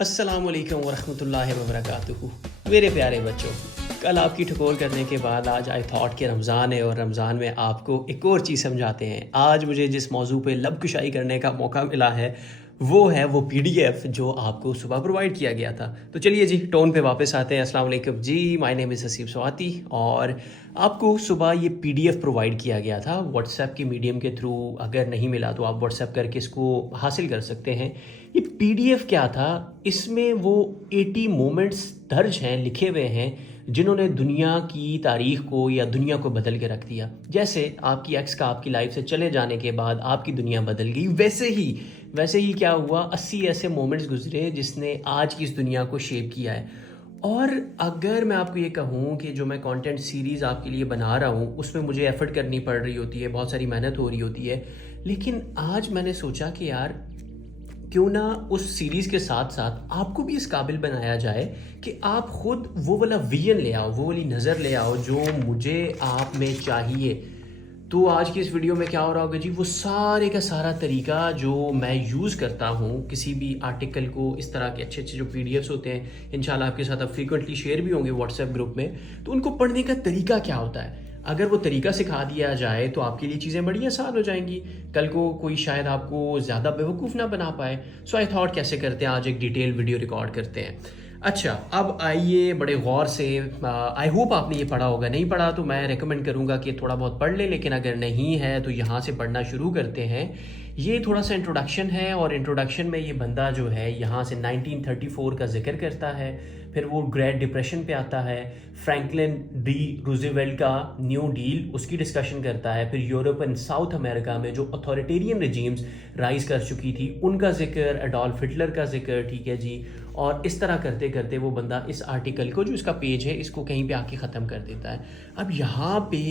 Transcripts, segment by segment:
अस्सलामुअलैकुम वरहमतुल्लाहि वबरकातुहू। मेरे प्यारे बच्चों, कल आपकी ठिठोल करने के बाद आज आई थॉट कि रमज़ान है और रमज़ान में आपको एक और चीज़ समझाते हैं। आज मुझे जिस मौजू पे लब कुशाई करने का मौका मिला है वो पीडीएफ जो आपको सुबह प्रोवाइड किया गया था। तो चलिए जी, टोन पे वापस आते हैं। अस्सलाम वालेकुम जी, my name is Haseeb Swati और आपको सुबह ये पीडीएफ प्रोवाइड किया गया था व्हाट्सएप के मीडियम के थ्रू। अगर नहीं मिला तो आप व्हाट्सएप करके इसको हासिल कर सकते हैं। ये पीडीएफ क्या था? इसमें वो 80 मोमेंट्स दर्ज हैं, लिखे हुए हैं, जिन्होंने दुनिया की तारीख को या दुनिया को बदल के रख दिया। जैसे आपकी एक्स का आपकी लाइफ से चले जाने के बाद आपकी दुनिया बदल गई, वैसे ही क्या हुआ, 80 ऐसे मोमेंट्स गुजरे जिसने आज की इस दुनिया को शेप किया है। और अगर मैं आपको ये कहूँ कि जो मैं कंटेंट सीरीज़ आपके लिए बना रहा हूँ उसमें मुझे एफर्ट करनी पड़ रही होती है, बहुत सारी मेहनत हो रही होती है, लेकिन आज मैंने सोचा कि यार क्यों ना उस सीरीज़ के साथ साथ आपको भी इस काबिल बनाया जाए कि आप खुद वो वाला विजन ले आओ, वो वाली नज़र ले आओ जो मुझे आप में चाहिए। तो आज की इस वीडियो में क्या हो रहा होगा जी, वो सारे का सारा तरीका जो मैं यूज़ करता हूँ किसी भी आर्टिकल को, इस तरह के अच्छे अच्छे जो पीडीएफ्स होते हैं इंशाल्लाह आपके साथ अब फ्रीक्वेंटली शेयर भी होंगे व्हाट्सएप ग्रुप में, तो उनको पढ़ने का तरीका क्या होता है। अगर वो तरीका सिखा दिया जाए तो आपके लिए चीज़ें बड़ी आसान हो जाएंगी। कल को कोई शायद आपको ज़्यादा बेवकूफ़ ना बना पाए। सो आई थॉट कैसे करते हैं, आज एक डिटेल वीडियो रिकॉर्ड करते हैं। अच्छा, अब आइए बड़े गौर से, आई होप आपने ये पढ़ा होगा। नहीं पढ़ा तो मैं रेकमेंड करूँगा कि थोड़ा बहुत पढ़ लें, लेकिन अगर नहीं है तो यहाँ से पढ़ना शुरू करते हैं। ये थोड़ा सा इंट्रोडक्शन है और इंट्रोडक्शन में ये बंदा जो है यहाँ से 1934 का जिक्र करता है, फिर वो ग्रेट डिप्रेशन पे आता है, फ्रैंकलिन डी रूजवेल्ट का न्यू डील उसकी डिस्कशन करता है, फिर यूरोप एंड साउथ अमेरिका में जो अथॉरिटेरियन रिजीम्स राइज कर चुकी थी उनका जिक्र, एडोल्फ हिटलर का जिक्र, ठीक है जी। और इस तरह करते करते वो बंदा इस आर्टिकल को, जो इसका पेज है, इसको कहीं पे आके ख़त्म कर देता है। अब यहाँ पे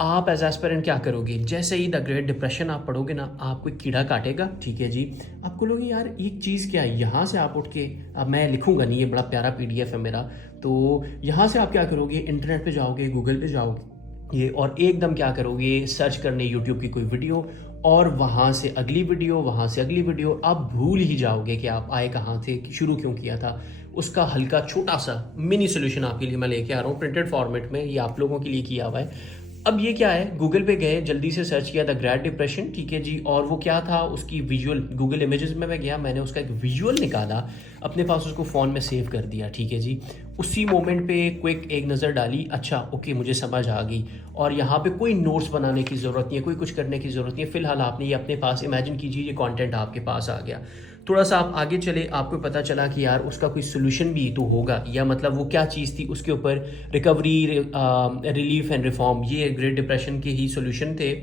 आप एज एस्पिरेंट क्या करोगे? जैसे ही द ग्रेट डिप्रेशन आप पढ़ोगे ना, आपको एक कीड़ा काटेगा, ठीक है जी। आप बोलोगे यार एक चीज़ क्या है, यहाँ से आप उठ के, अब मैं लिखूंगा नहीं, ये बड़ा प्यारा पीडीएफ है मेरा, तो यहाँ से आप क्या करोगे, इंटरनेट पे जाओगे, गूगल पे जाओगे ये, और एकदम क्या करोगे, सर्च करने यूट्यूब की कोई वीडियो, और वहाँ से अगली वीडियो, वहाँ से अगली वीडियो। आप भूल ही जाओगे कि आप आए कहाँ थे, शुरू क्यों किया था। उसका हल्का छोटा सा मिनी सोल्यूशन आपके लिए मैं लेके आ रहा हूँ प्रिंटेड फॉर्मेट में, ये आप लोगों के लिए किया हुआ है। अब ये क्या है, गूगल पे गए, जल्दी से सर्च किया द ग्रेट डिप्रेशन, ठीक है जी। और वो क्या था, उसकी विजुअल, गूगल इमेजेस में मैं गया, मैंने उसका एक विजुअल निकाला अपने पास, उसको फ़ोन में सेव कर दिया, ठीक है जी। उसी मोमेंट पे क्विक एक नज़र डाली, अच्छा ओके मुझे समझ आ गई। और यहाँ पे कोई नोट्स बनाने की ज़रूरत नहीं है, कोई कुछ करने की ज़रूरत नहीं है। फिलहाल आपने ये अपने पास, इमेजिन कीजिए ये कंटेंट आपके पास आ गया। थोड़ा सा आप आगे चले, आपको पता चला कि यार उसका कोई सोल्यूशन भी तो होगा, या मतलब वो क्या चीज़ थी उसके ऊपर, रिकवरी, रिलीफ एंड रिफॉर्म, ये ग्रेट डिप्रेशन के ही सोल्यूशन थे।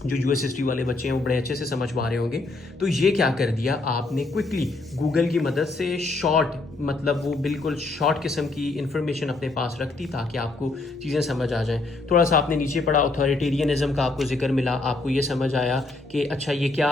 जो यूएस हिस्ट्री वाले बच्चे हैं वो बड़े अच्छे से समझ पा रहे होंगे। तो ये क्या कर दिया आपने, क्विकली गूगल की मदद से शॉर्ट, मतलब वो बिल्कुल शॉर्ट किस्म की इंफॉर्मेशन अपने पास रखती ताकि आपको चीज़ें समझ आ जाएं। थोड़ा सा आपने नीचे पढ़ा, अथॉरिटेरियनिज्म का आपको जिक्र मिला, आपको ये समझ आया कि अच्छा ये क्या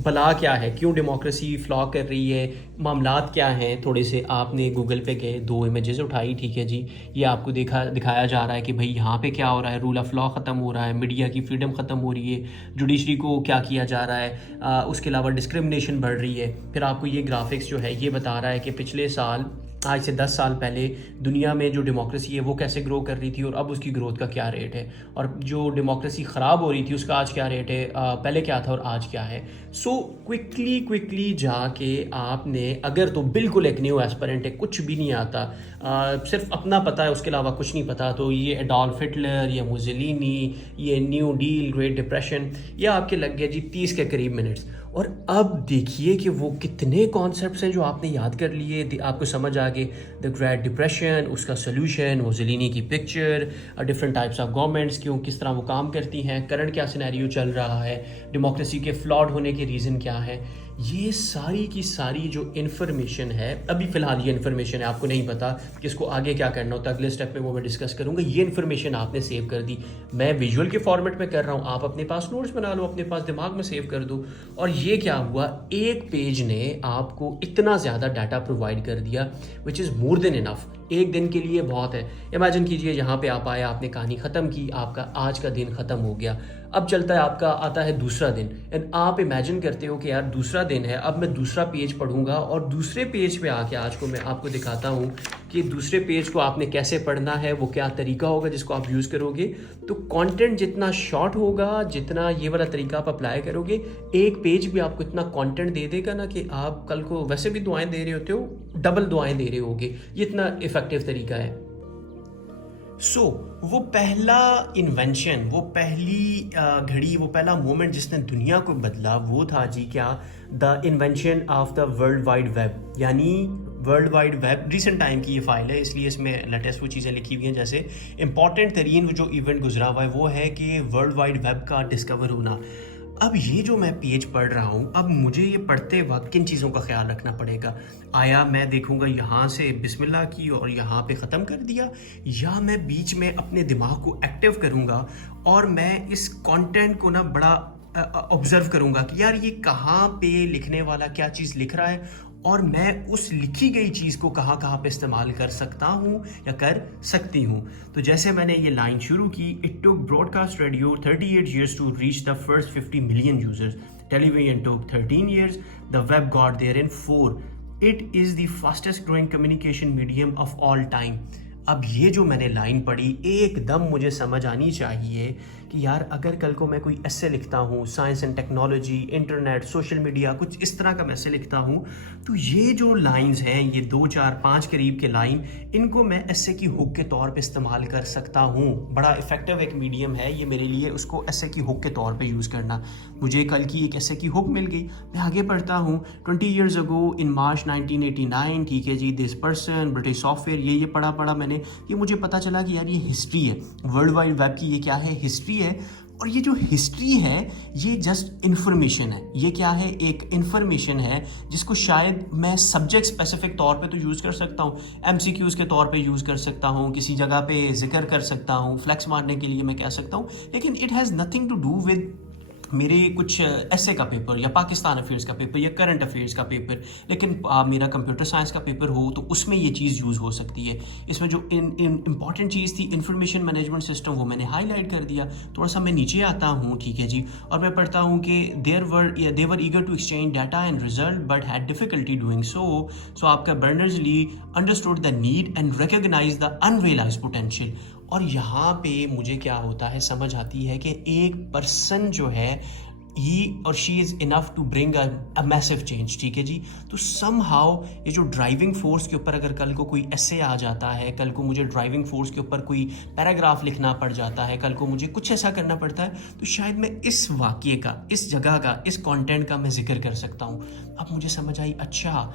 भला क्या है, क्यों डेमोक्रेसी फ्लॉ कर रही है, मामलात क्या हैं। थोड़े से आपने गूगल पे गए, 2 इमेजेस उठाई, ठीक है जी। ये आपको दिखाया जा रहा है कि भाई यहाँ पे क्या हो रहा है, रूल ऑफ लॉ ख़त्म हो रहा है, मीडिया की फ्रीडम ख़त्म हो रही है, जुडिशरी को क्या किया जा रहा है, उसके अलावा डिस्क्रिमिनेशन बढ़ रही है। फिर आपको ये ग्राफिक्स जो है ये बता रहा है कि पिछले साल, आज से 10 साल पहले दुनिया में जो डेमोक्रेसी है वो कैसे ग्रो कर रही थी और अब उसकी ग्रोथ का क्या रेट है, और जो डेमोक्रेसी ख़राब हो रही थी उसका आज क्या रेट है, पहले क्या था और आज क्या है। सो क्विकली जाके आपने, अगर तो बिल्कुल एक न्यू एस्पिरेंट है, कुछ भी नहीं आता, सिर्फ अपना पता है, उसके अलावा कुछ नहीं पता, तो ये एडोल्फ हिटलर या मुसोलिनी, ये न्यू डील, ग्रेट डिप्रेशन, ये आपके लग गया जी 30 के करीब मिनट्स। और अब देखिए कि वो कितने कॉन्सेप्ट्स हैं जो आपने याद कर लिए, आपको समझ आ गए। द ग्रेट डिप्रेशन, उसका सोल्यूशन, मुसोलिनी की picture, different types of governments क्यों, किस तरह वो काम करती हैं, करंट क्या सिनेरियो चल रहा है, डेमोक्रेसी के फ्लॉड होने के रीज़न क्या है। ये सारी की सारी जो इन्फॉर्मेशन है, अभी फ़िलहाल ये इन्फॉर्मेशन है, आपको नहीं पता कि इसको आगे क्या करना होता है, अगले स्टेप में वो मैं डिस्कस करूँगा। ये इन्फॉर्मेशन आपने सेव कर दी, मैं विजुअल के फॉर्मेट में कर रहा हूँ, आप अपने पास नोट्स बना लो, अपने पास दिमाग में सेव कर दो। और ये क्या हुआ, एक पेज ने आपको इतना ज़्यादा डाटा प्रोवाइड कर दिया which is more than enough. एक दिन के लिए बहुत है। इमेजिन कीजिए यहाँ पे आप आए, आपने कहानी ख़त्म की, आपका आज का दिन ख़त्म हो गया। अब चलता है आपका आता है दूसरा दिन एंड आप इमेजिन करते हो कि यार दूसरा दिन है, अब मैं दूसरा पेज पढ़ूंगा और दूसरे पेज पे आके आज को मैं आपको दिखाता हूँ कि दूसरे पेज को आपने कैसे पढ़ना है, वो क्या तरीका होगा जिसको आप यूज़ करोगे। तो कंटेंट जितना शॉर्ट होगा, जितना ये वाला तरीका आप अप्लाई करोगे, एक पेज भी आपको इतना कंटेंट दे देगा ना कि आप कल को वैसे भी दुआएं दे रहे होते हो, डबल दुआएं दे रहे होगे। ये इतना इफेक्टिव तरीका है। वो पहला इन्वेंशन, वो पहली घड़ी, वो पहला मोमेंट जिसने दुनिया को बदला, वो था जी क्या, the invention of the world wide web. यानी world wide web recent time की ये फाइल है, इसलिए इसमें लेटेस्ट वो चीज़ें लिखी हुई हैं। जैसे इंपॉर्टेंट तरीन जो इवेंट गुजरा हुआ है वो है कि वर्ल्ड वाइड वेब का डिस्कवर होना। अब ये जो मैं पेज पढ़ रहा हूँ, अब मुझे ये पढ़ते वक्त किन चीज़ों का ख्याल रखना पड़ेगा। आया मैं देखूँगा यहाँ से बिस्मिल्लाह की और यहाँ पे ख़त्म कर दिया, या मैं बीच में अपने दिमाग को एक्टिव करूँगा और मैं इस कंटेंट को ना बड़ा ऑब्जर्व करूँगा कि यार ये कहाँ पे लिखने वाला क्या चीज़ लिख रहा है और मैं उस लिखी गई चीज़ को कहाँ कहाँ पे इस्तेमाल कर सकता हूँ या कर सकती हूँ। तो जैसे मैंने ये लाइन शुरू की, it took broadcast radio 38 years to reach the first 50 million users. Television took 13 years. The web got there in 4. It is the fastest growing communication medium of all time. अब ये जो मैंने लाइन पढ़ी, एकदम मुझे समझ आनी चाहिए कि यार अगर कल को मैं कोई ऐसे लिखता हूँ, science and technology, internet, social media, कुछ इस तरह का मैं ऐसे लिखता हूँ, तो ये जो लाइंस हैं, ये 2 4 5 करीब के लाइन, इनको मैं ऐसे की हुक के तौर पे इस्तेमाल कर सकता हूँ। बड़ा इफेक्टिव एक मीडियम है ये मेरे लिए, उसको ऐसे की हुक के तौर पे यूज़ करना। मुझे कल की एक ऐसे की हुक मिल गई, मैं आगे पढ़ता हूँ। 20 years ago in March 1989, ठीक है जी, दिस पर्सन ब्रिटिश सॉफ्टवेयर, ये पढ़ा मैंने, ये मुझे पता चला कि यार ये हिस्ट्री है, वर्ल्ड वाइड वेब की ये क्या है, हिस्ट्री है। और ये जो हिस्ट्री है ये जस्ट इन्फॉर्मेशन है। ये क्या है, एक इन्फॉर्मेशन है जिसको शायद मैं सब्जेक्ट स्पेसिफिक तौर पे तो यूज़ कर सकता हूँ, एमसीक्यूज़ के तौर पे यूज़ कर सकता हूँ, किसी जगह पे जिक्र कर सकता हूँ, फ्लैक्स मारने के लिए मैं कह सकता हूँ, लेकिन it has nothing to do with मेरे कुछ ऐसे का पेपर या पाकिस्तान अफेयर्स का पेपर या करंट अफेयर्स का पेपर। लेकिन मेरा कंप्यूटर साइंस का पेपर हो तो उसमें ये चीज़ यूज़ हो सकती है। इसमें जो इम्पॉर्टेंट चीज़ थी इंफॉर्मेशन मैनेजमेंट सिस्टम, वो मैंने हाईलाइट कर दिया। थोड़ा सा मैं नीचे आता हूँ, ठीक है जी, और मैं पढ़ता हूँ कि they were eager to exchange data and result but had difficulty doing so आपका Berners Lee understood the need and recognize the unrealized potential. और यहाँ पे मुझे क्या होता है, समझ आती है कि एक पर्सन जो है ही और she is enough to bring a massive change, ठीक है जी। तो समहाउ ये जो ड्राइविंग फोर्स के ऊपर अगर कल को कोई ऐसे आ जाता है, कल को मुझे ड्राइविंग फोर्स के ऊपर कोई पैराग्राफ लिखना पड़ जाता है, कल को मुझे कुछ ऐसा करना पड़ता है, तो शायद मैं इस वाक़ये का, इस जगह का, इस कंटेंट का मैं जिक्र कर सकता हूँ। अब मुझे समझ आई, अच्छा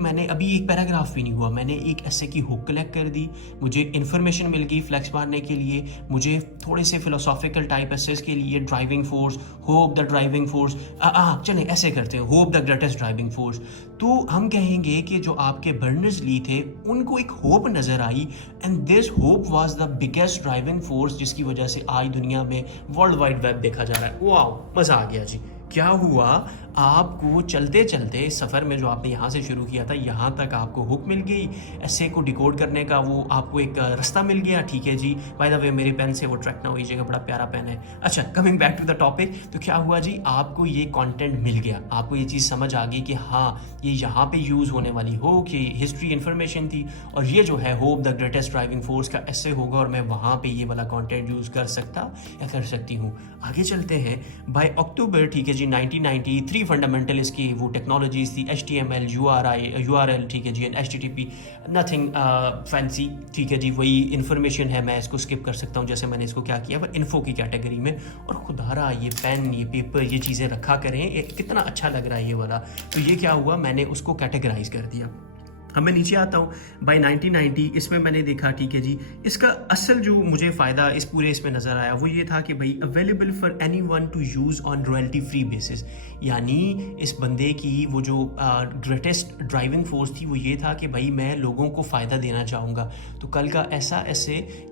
मैंने अभी एक पैराग्राफ भी नहीं हुआ, मैंने एक ऐसे की हुक कलेक्ट कर दी, मुझे इन्फॉर्मेशन मिल गई फ्लैक्स मारने के लिए, मुझे थोड़े से फिलोसॉफिकल टाइप एसेस के लिए driving force, hope the driving force, चलें ऐसे करते हैं, hope the greatest driving force. तो हम कहेंगे कि जो आपके बर्नर्स ली थे उनको एक होप नज़र आई and this hope was the biggest driving force, जिसकी वजह से आज दुनिया में वर्ल्ड वाइड वेब देखा जा रहा है। वाह, मज़ा आ गया जी। क्या हुआ, आपको चलते चलते सफ़र में जो आपने यहाँ से शुरू किया था यहाँ तक आपको हुक मिल गई, ऐसे को डिकोड करने का वो आपको एक रास्ता मिल गया, ठीक है जी। बाय द वे मेरे पेन से वो ट्रैक ना होइएगा, बड़ा प्यारा पेन है। अच्छा, coming back to the topic, तो क्या हुआ जी, आपको ये कंटेंट मिल गया, आपको ये चीज़ समझ आ गई कि हाँ ये यहाँ पे यूज़ होने वाली हो, कि हिस्ट्री इन्फॉर्मेशन थी और ये जो है hope the greatest driving force का ऐसे होगा और मैं वहाँ पर ये वाला कॉन्टेंट यूज़ कर सकता या कर सकती हूँ। आगे चलते हैं, बाय अक्टूबर, ठीक है जी, 1993 फंडामेंटल इसकी वो टेक्नोलॉजीज थी, HTML, URL, ठीक है जी, एंड HTTP, नथिंग फैंसी, ठीक है जी, वही इन्फॉर्मेशन है, मैं इसको स्किप कर सकता हूँ जैसे मैंने इसको क्या किया, पर इन्फो की कैटेगरी में। और खुदारा ये पेन, ये पेपर, ये चीज़ें रखा करें, कितना अच्छा लग रहा है ये वाला। तो ये क्या हुआ, मैंने उसको कैटेगराइज कर दिया। अब मैं नीचे आता हूँ, बाय 1990 इसमें मैंने देखा, ठीक है जी, इसका असल जो मुझे फ़ायदा इस पूरे इसमें नज़र आया वो ये था कि भाई available for anyone to use on royalty free basis. यानी इस बंदे की वो जो ग्रेटेस्ट ड्राइविंग फोर्स थी वो ये था कि भाई मैं लोगों को फ़ायदा देना चाहूँगा। तो कल का ऐसा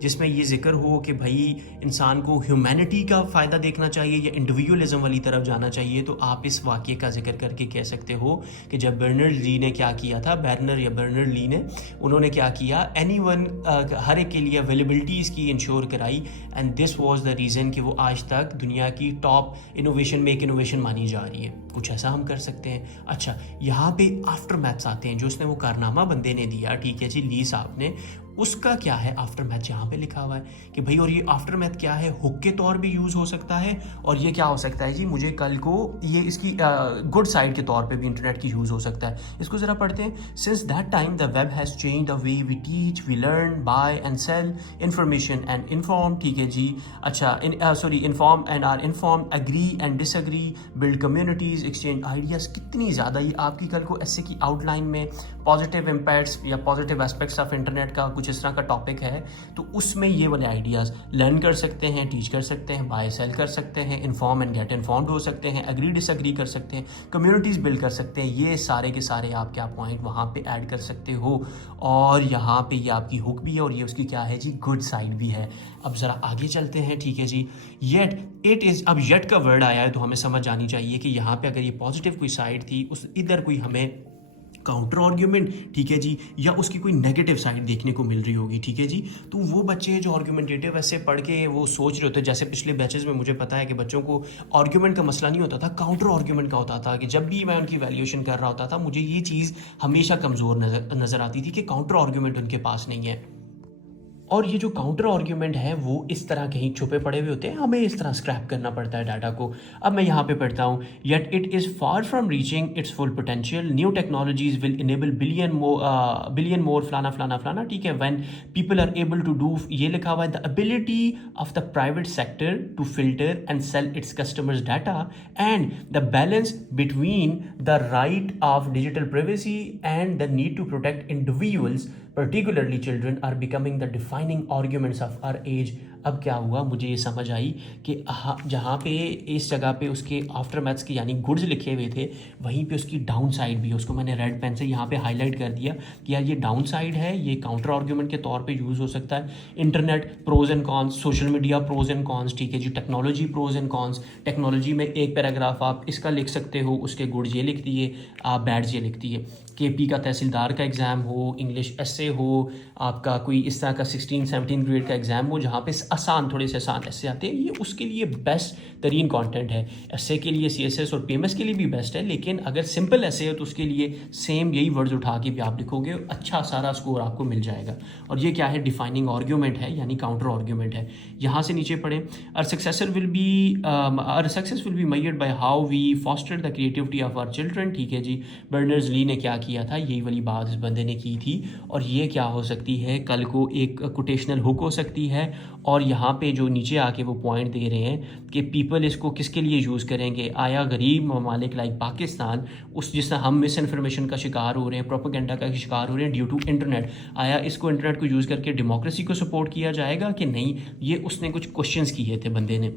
जिसमें ये जिक्र हो कि भाई इंसान को ह्यूमैनिटी का फ़ायदा देखना चाहिए या इंडिविजुअलिज्म वाली तरफ जाना चाहिए, तो आप इस वाक़ये का जिक्र करके कह सकते हो कि जब बर्नर्ड ली ने क्या किया था, बर्नर दिया बर्नर्ड ली ने। उन्होंने क्या किया, एनीवन हर एक के लिए अवेलेबिलिटीज़ की इंश्योर कराई, and this was the reason कि वो आज तक दुनिया की टॉप इनोवेशन में एक इनोवेशन मानी जा रही है। कुछ ऐसा हम कर सकते हैं। अच्छा, यहाँ पे आफ्टर मैथ्स आते हैं, जो उसने वो कारनामा बंदे ने दिया, ठीक है जी, ली साहब ने, उसका क्या है आफ्टर मैथ यहाँ पे लिखा हुआ है कि भाई, और ये आफ्टर मैथ क्या है, हुक के तौर भी यूज़ हो सकता है, और ये क्या हो सकता है जी, मुझे कल को ये इसकी गुड साइड के तौर पे भी इंटरनेट की यूज़ हो सकता है। इसको ज़रा पढ़ते हैं। Since that time the web has change the way we teach, we learn, buy and sell information and inform, ठीक है जी, अच्छा, inform and are inform, agree and disagree, build communities, exchange ideas. कितनी ज़्यादा ये आपकी कल को ऐसे की आउटलाइन में पॉजिटिव इम्पैक्ट्स या पॉजिटिव एस्पेक्ट्स ऑफ इंटरनेट का कुछ इस तरह का टॉपिक है, तो उसमें ये वाले आइडियाज़ लर्न कर सकते हैं, टीच कर सकते हैं, बाय सेल कर सकते हैं, इन्फॉर्म एंड गेट इन्फॉर्म्ड हो सकते हैं, एग्री डिसएग्री कर सकते हैं, कम्युनिटीज़ बिल्ड कर सकते हैं। ये सारे के सारे आप क्या पॉइंट वहाँ पे ऐड कर सकते हो, और यहाँ पे ये आपकी हुक भी है, और ये उसकी क्या है जी, गुड साइड भी है। अब ज़रा आगे चलते हैं, ठीक है जी। येट इट इज़, अब येट का वर्ड आया है तो हमें समझ आनी चाहिए कि यहाँ पे अगर ये पॉजिटिव कोई साइड थी, उस इधर कोई हमें काउंटर आर्ग्यूमेंट, ठीक है जी, या उसकी कोई नेगेटिव साइड देखने को मिल रही होगी, ठीक है जी। तो वो बच्चे जो आर्ग्यूमेंटेटिव ऐसे पढ़ के वो सोच रहे होते, जैसे पिछले बैचेस में मुझे पता है कि बच्चों को आर्ग्यूमेंट का मसला नहीं होता था, काउंटर आर्ग्यूमेंट का होता था, कि जब भी मैं उनकी वैल्यूएशन कर रहा होता था, मुझे ये चीज़ हमेशा कमज़ोर नज़र आती थी कि काउंटर आर्ग्यूमेंट उनके पास नहीं है। और ये जो काउंटर आर्ग्यूमेंट है वो इस तरह कहीं छुपे पड़े हुए होते हैं, हमें इस तरह स्क्रैप करना पड़ता है डाटा को। अब मैं यहाँ पे पढ़ता हूँ, yet it is far from reaching its full potential, new technologies will enable billion more फलाना फलाना फलाना, ठीक है, when people are able to do, ये लिखा हुआ है, the ability of the private sector to filter and sell its customers data, and the balance between the right of digital privacy and the need to protect individuals particularly children are becoming the defining arguments of our age। अब क्या हुआ, मुझे ये समझ आई कि जहाँ पे इस जगह पे उसके आफ्टर मैथ्स के यानी गुड्स लिखे हुए थे, वहीं पे उसकी डाउन साइड भी है। उसको मैंने रेड पेन से यहाँ पे हाईलाइट कर दिया कि यार ये डाउन साइड है, ये काउंटर आर्ग्यूमेंट के तौर पे यूज़ हो सकता है। Internet pros and cons, social media pros and cons, ठीक है जी, technology pros and cons. Technology में एक पैराग्राफ आप इसका लिख सकते हो, उसके गुड्स ये लिख दिए, आप बैड्स ये लिख दिए। केपी का तहसीलदार का एग्ज़ाम हो, इंग्लिश एसे हो, आपका कोई इस तरह का 16-17 ग्रेड का एग्ज़ाम हो जहाँ पे आसान, थोड़े से आसान ऐसे आते हैं, ये उसके लिए बेस्ट तरीन कंटेंट है। ऐसे के लिए CSS और PMS के लिए भी बेस्ट है, लेकिन अगर सिंपल ऐसे हो तो उसके लिए सेम यही वर्ड्स उठा के भी आप लिखोगे, अच्छा सारा स्कोर आपको मिल जाएगा। और ये क्या है, डिफाइनिंग आर्ग्यूमेंट है, यानी काउंटर आर्ग्यूमेंट है। यहाँ से नीचे पढ़ें, our success will be measured by how we foster the creativity of our children, ठीक है जी। बर्नर्स ली ने क्या किया था, यही वाली बात इस बंदे ने की थी। और ये क्या हो सकती है, कल को एक कोटेशनल हुक हो सकती है। और यहाँ पे जो नीचे आके वो पॉइंट दे रहे हैं कि पीपल इसको किसके लिए यूज़ करेंगे, आया गरीब ममालिक लाइक पाकिस्तान, उस जिस तरह हम मिस इन्फॉर्मेशन का शिकार हो रहे हैं, प्रोपेगेंडा का शिकार हो रहे हैं ड्यू टू इंटरनेट, आया इसको इंटरनेट को यूज़ करके डेमोक्रेसी को सपोर्ट किया जाएगा कि नहीं। ये उसने कुछ क्वेश्चंस किए थे बंदे ने,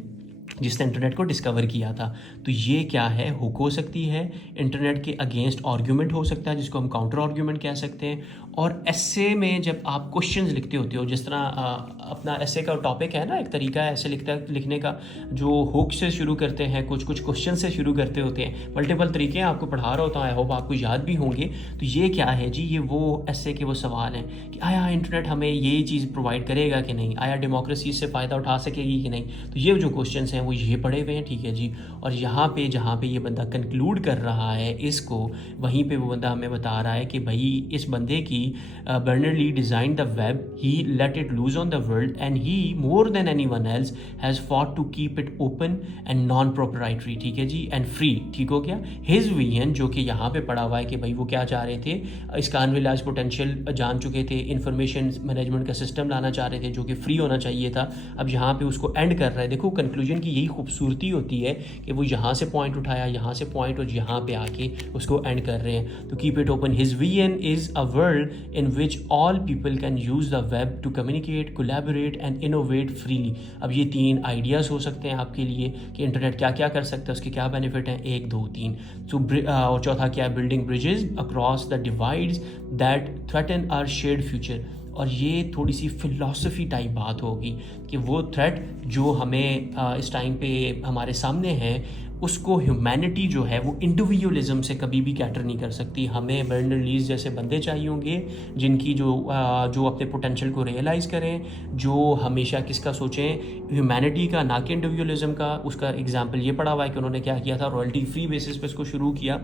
जिसने इंटरनेट को डिस्कवर किया था। तो ये क्या है, हुक हो सकती है, इंटरनेट के अगेंस्ट आर्ग्यूमेंट हो सकता है, जिसको हम काउंटर आर्ग्यूमेंट कह सकते हैं। और ऐसे में जब आप क्वेश्चंस लिखते होते हो, जिस तरह अपना ऐसे का टॉपिक है ना, एक तरीका है ऐसे लिखने का, जो हुक से शुरू करते हैं, कुछ क्वेश्चन से शुरू करते होते हैं। मल्टीपल तरीके हैं, आपको पढ़ा रहा होता हूँ, आई होप आपको याद भी होंगे। तो ये क्या है जी, ये वो ऐसे के वो सवाल हैं कि आया इंटरनेट हमें ये चीज़ प्रोवाइड करेगा कि नहीं, आया डेमोक्रेसी से फ़ायदा उठा सकेगी कि नहीं। तो ये जो क्वेश्चन हैं वो ये पढ़े हुए हैं, ठीक है जी। और यहाँ पे जहाँ पे ये बंदा कंक्लूड कर रहा है इसको, वहीं पे वो बंदा हमें बता रहा है कि भाई इस बंदे की Berners Lee design the web, he let it loose on the world and he more than anyone else has fought to keep it open and non proprietary, ठीक है जी, एंड फ्री, ठीक हो गया। हिज विजन, जो कि यहाँ पे पढ़ा हुआ है कि भाई वो क्या चाह रहे थे, इसका अनरियलाइज्ड पोटेंशियल जान चुके थे, इंफॉर्मेशन मैनेजमेंट का सिस्टम लाना चाह रहे थे जो कि फ्री होना चाहिए था। अब यहाँ पे उसको एंड कर रहा है। देखो कंक्लूजन की यही खूबसूरती होती है कि वो यहाँ से पॉइंट उठाया, यहाँ से पॉइंट, और यहाँ पे आके उसको एंड कर रहे हैं। तो keep it open, his vision is a world in which all people can use the web two communicate, collaborate and innovate freely. अब ये 3 आइडियाज़ हो सकते हैं आपके लिए कि इंटरनेट क्या क्या कर सकता है, उसके क्या बेनिफिट हैं, 1 2 3। और चौथा क्या है, building bridges across the divides that threaten our shared future. और ये थोड़ी सी फ़िलासफ़ी टाइप बात होगी कि वो थ्रेट जो हमें इस टाइम पे हमारे सामने है उसको ह्यूमैनिटी जो है वो इंडिविजुअलिज्म से कभी भी कैटर नहीं कर सकती। हमें बर्नर्ड लीज जैसे बंदे चाहिए होंगे जिनकी जो अपने पोटेंशियल को रियलाइज़ करें, जो हमेशा किसका सोचें, ह्यूमैनिटी का, ना कि इंडिविजुअलिज्म का। उसका एग्जांपल ये पड़ा हुआ है कि उन्होंने क्या किया था, रॉयल्टी फ्री बेसिस पे इसको शुरू किया।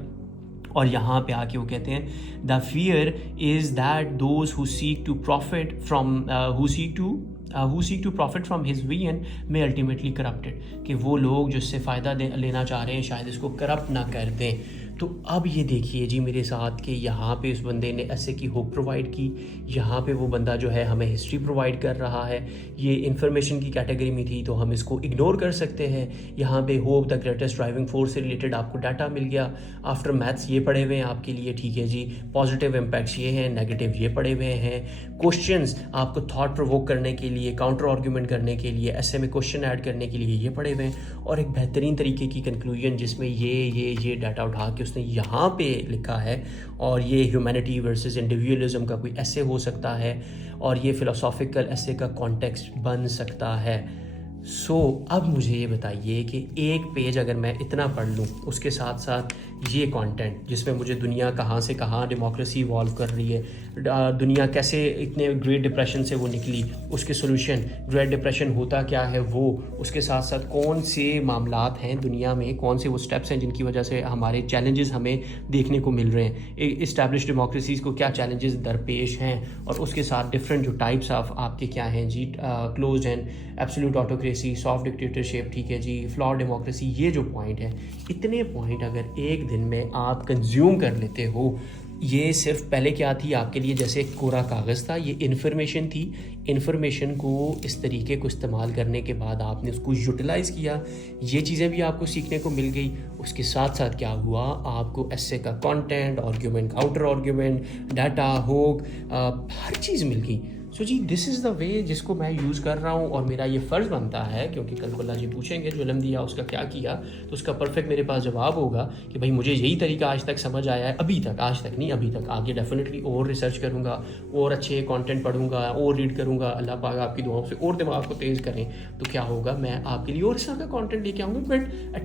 और यहाँ पे आके वो कहते हैं the fear is that those who seek to profit from who seek to profit from his vision may ultimately corrupted, कि वो लोग जो इससे फ़ायदा लेना चाह रहे हैं शायद इसको करप्ट ना कर दें। तो अब ये देखिए जी मेरे साथ कि यहाँ पे उस बंदे ने ऐसे की होप प्रोवाइड की, यहाँ पे वो बंदा जो है हमें हिस्ट्री प्रोवाइड कर रहा है। ये इन्फॉर्मेशन की कैटेगरी में थी तो हम इसको इग्नोर कर सकते हैं। यहाँ पे hope the greatest driving force से रिलेटेड आपको डाटा मिल गया। आफ्टर मैथ्स ये पढ़े हुए हैं आपके लिए, ठीक है जी। पॉजिटिव इम्पैक्ट्स ये हैं, नेगेटिव ये पढ़े हुए हैं। क्वेश्चंस आपको थॉट प्रोवोक करने के लिए, काउंटर आर्ग्यूमेंट करने के लिए, ऐसे में क्वेश्चन ऐड करने के लिए ये पढ़े हुए हैं। और एक बेहतरीन तरीके की कंक्लूजन जिसमें ये डाटा उठा के उसने यहाँ पे लिखा है। और ये ह्यूमैनिटी वर्सेस इंडिविजुअलिज्म का कोई ऐसे हो सकता है और ये फ़िलोसॉफिकल ऐसे का कॉन्टेक्स्ट बन सकता है। अब मुझे ये बताइए कि एक पेज अगर मैं इतना पढ़ लूँ, उसके साथ साथ ये कंटेंट जिसमें मुझे दुनिया कहाँ से कहाँ डेमोक्रेसी इवॉल्व कर रही है, दुनिया कैसे इतने ग्रेट डिप्रेशन से वो निकली, उसके सोल्यूशन, ग्रेट डिप्रेशन होता क्या है वो, उसके साथ साथ कौन से मामलात हैं दुनिया में, कौन से वो स्टेप्स हैं जिनकी वजह से हमारे चैलेंजेस हमें देखने को मिल रहे हैं, इस्टेब्लिश डेमोक्रेसीज़ को क्या चैलेंजेस दरपेश हैं, और उसके साथ डिफरेंट जो टाइप्स ऑफ आपके क्या हैं जी, closed and absolute autocracy, soft dictatorship, ठीक है जी, फ्लॉड डेमोक्रेसी। ये जो पॉइंट है, इतने पॉइंट अगर एक दिन में आप कंज्यूम कर लेते हो, ये सिर्फ पहले क्या थी आपके लिए, जैसे एक कोरा कागज़ था, ये इन्फॉर्मेशन थी। इन्फॉर्मेशन को इस तरीके को इस्तेमाल करने के बाद आपने उसको यूटिलाइज़ किया, ये चीज़ें भी आपको सीखने को मिल गई। उसके साथ साथ क्या हुआ, आपको एसे का content, argument, counter argument, data, होक, हर चीज़ मिल गई। जी दिस इज़ द वे जिसको मैं यूज़ कर रहा हूँ। और मेरा ये फ़र्ज़ बनता है, क्योंकि कल को अल्लाह जी पूछेंगे जो इल्म दिया उसका क्या किया, तो उसका परफेक्ट मेरे पास जवाब होगा कि भाई मुझे यही तरीका आज तक समझ आया है, अभी तक, आज तक नहीं, अभी तक। आगे डेफिनेटली और रिसर्च करूँगा, और अच्छे कंटेंट पढ़ूँगा, और रीड करूँगा। अल्लाह पाक आपकी दुआओं से और दिमाग को तेज़ करें तो क्या होगा, मैं आपके लिए और इस तरह का कॉन्टेंट लेके आऊँगा। बट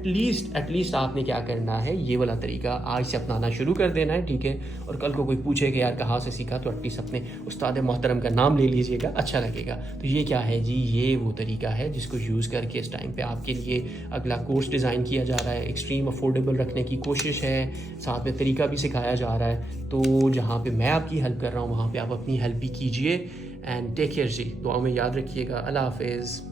एटलीस्ट आपने क्या करना है, ये वाला तरीका आज से अपनाना शुरू कर देना है, ठीक है। और कल को कोई पूछे कि यार कहाँ से सीखा, तो एटलीस्ट अपने उस्ताद मोहतरम का नाम ले लीजिएगा, अच्छा लगेगा। तो ये क्या है जी, ये वो तरीका है जिसको यूज़ करके इस टाइम पे आपके लिए अगला कोर्स डिज़ाइन किया जा रहा है। एक्सट्रीम अफोर्डेबल रखने की कोशिश है, साथ में तरीका भी सिखाया जा रहा है। तो जहाँ पे मैं आपकी हेल्प कर रहा हूँ वहाँ पे आप अपनी हेल्प भी कीजिए। एंड टेक केयर जी, दुआ में याद रखिएगा। अल्लाह हाफिज़।